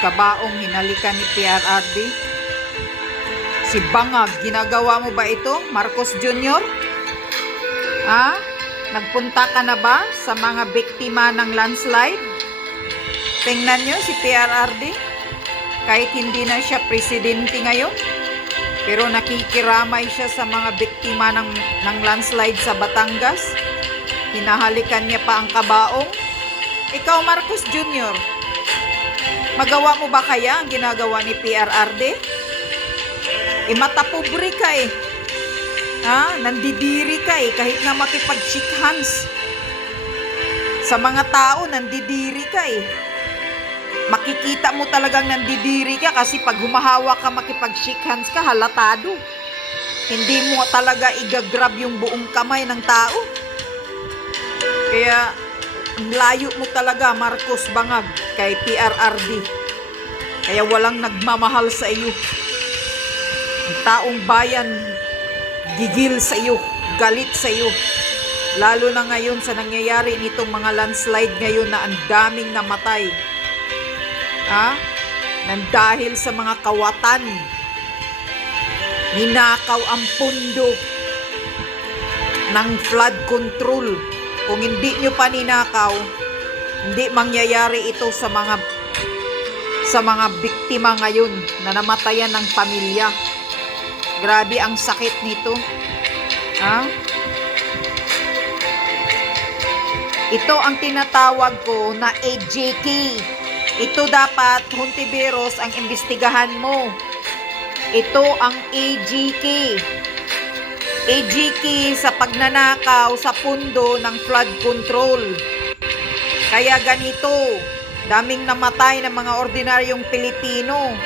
kabaong hinalikan ni PRRD. Si Bangag, ginagawa mo ba ito, Marcos Jr.? Ha? Nagpunta ka na ba sa mga biktima ng landslide? Tingnan nyo si PRRD. Kahit hindi na siya presidente ngayon, pero nakikiramay siya sa mga biktima ng landslide sa Batangas. Hinahalikan niya pa ang kabaong. Ikaw, Marcos Jr., magawa mo ba kaya ang ginagawa ni PRRD? Matapobre ka eh. Ha? Nandidiri ka eh. Kahit na makipag-shake hands sa mga tao, nandidiri ka eh. Makikita mo talagang nandidiri ka kasi pag humahawak ka, makipag-shake hands ka, halatado. Hindi mo talaga igagrab yung buong kamay ng tao. Kaya, layo mo talaga, Marcos Bangag, kay PRRD. Kaya walang nagmamahal sa iyo. Ang taong bayan, gigil sa iyo, galit sa iyo. Lalo na ngayon sa nangyayari nitong mga landslide ngayon na ang daming namatay. Nang dahil sa mga kawatan, ninakaw ang pundo ng flood control. Kung hindi nyo pa ninakaw, hindi mangyayari ito sa mga biktima ngayon na namatayan ng pamilya. Grabe ang sakit nito. Ito ang tinatawag ko na AJK. Ito dapat, Hontiveros, ang imbestigahan mo. Ito ang AJK. AJK sa pagnanakaw sa pundo ng flood control. Kaya ganito, daming namatay ng mga ordinaryong Pilipino.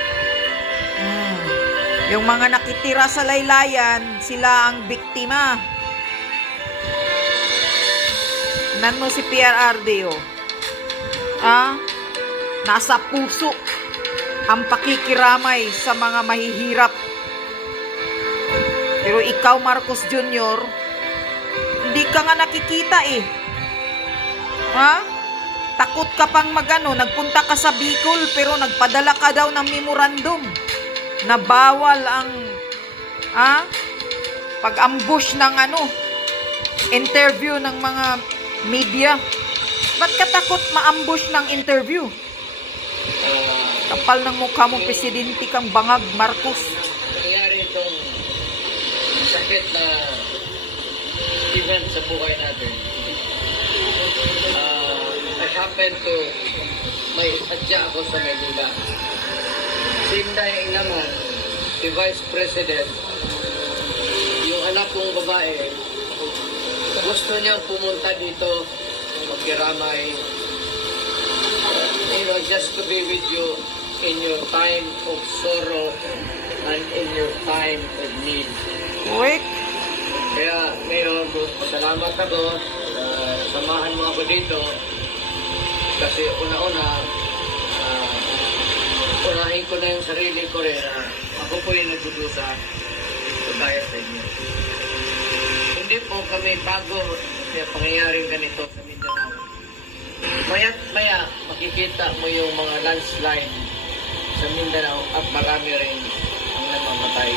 Yung mga nakitira sa laylayan, sila ang biktima. Tingnan mo si PRRD, oh. Nasa puso ang pakikiramay sa mga mahihirap. Pero ikaw, Marcos Jr., hindi ka nga nakikita eh. Takot ka pang nagpunta ka sa Bicol pero nagpadala ka daw ng memorandum na bawal ang pag-ambush ng interview ng mga media. Ba't ka takot ma-ambush ng interview? Kapal ng mukha mong presidente kang Bangag, Marcos. Nangyari itong sakit na event sa buhay natin. I happen to may sadya ako sa Maynila. Same day naman, si Vice President, yung anak kong babae, gusto niyang pumunta dito, magkiramay, just to be with you in your time of sorrow and in your time of need. Wait. Kaya ngayon, salamat ako, samahan mo ako dito, kasi una-una, unahin ko na yung sarili ko rin na ako po yung nagdudusa kagaya sa inyo. Hindi po kami bago sa pangyayaring ganito sa Mindanao. Maya't maya makikita mo yung mga landslide sa Mindanao at marami rin ang namamatay.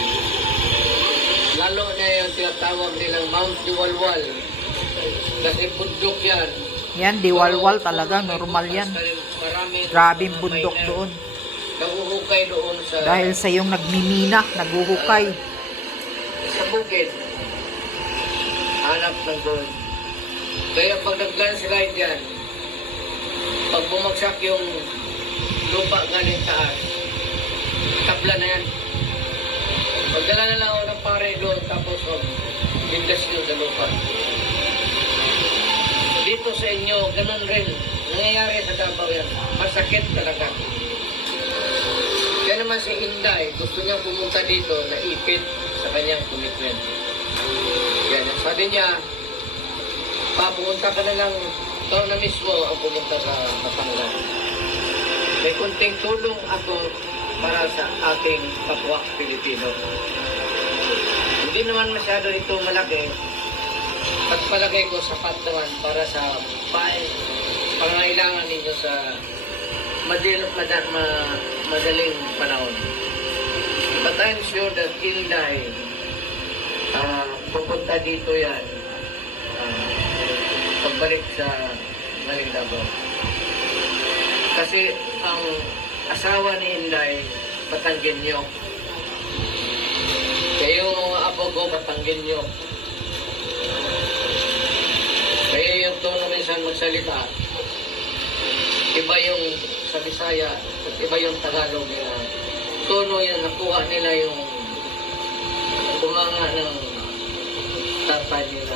Lalo na yung tinatawag nilang Mount Diwalwal kasi bundok yan. Yan, Diwalwal talaga, normal yan. Grabing bundok doon. Naguhukay doon sa... Dahil sa yung nagmimina, naguhukay. Sa bukid. Hanap ng gold. Kaya pag nag-landslide yan, pag bumagsak yung lupa galing taas, tabla na yan. Magdala na lang ako ng pare doon, tapos bindas nyo sa lupa. Dito sa inyo, ganun rin. Nangyayari sa Davao yan. Masakit talaga. Kaya naman si Inday, gusto niya pumunta dito, naipit sa kanyang commitment. Yan, sabi niya, pumunta ka na lang, ikaw na mismo ang pumunta sa Batangas. May kunting tulong ako para sa aking kapwa Pilipino. Hindi naman masyado ito malaki. At palagay ko sapat naman para sa pangangailangan ninyo sa madaling panahon. But I'm sure that Inday, pupunta dito yan, pagbalik sa Malindabaw. Kasi ang asawa ni Inday, Batanggenyo. Kaya yung apo ko, Batanggenyo. Kaya yung tono minsan magsalita, iba yung sa Bisaya, at iba yung Tagalog nila. Tono yan, nakuha nila yung bunganga ng tatay nila.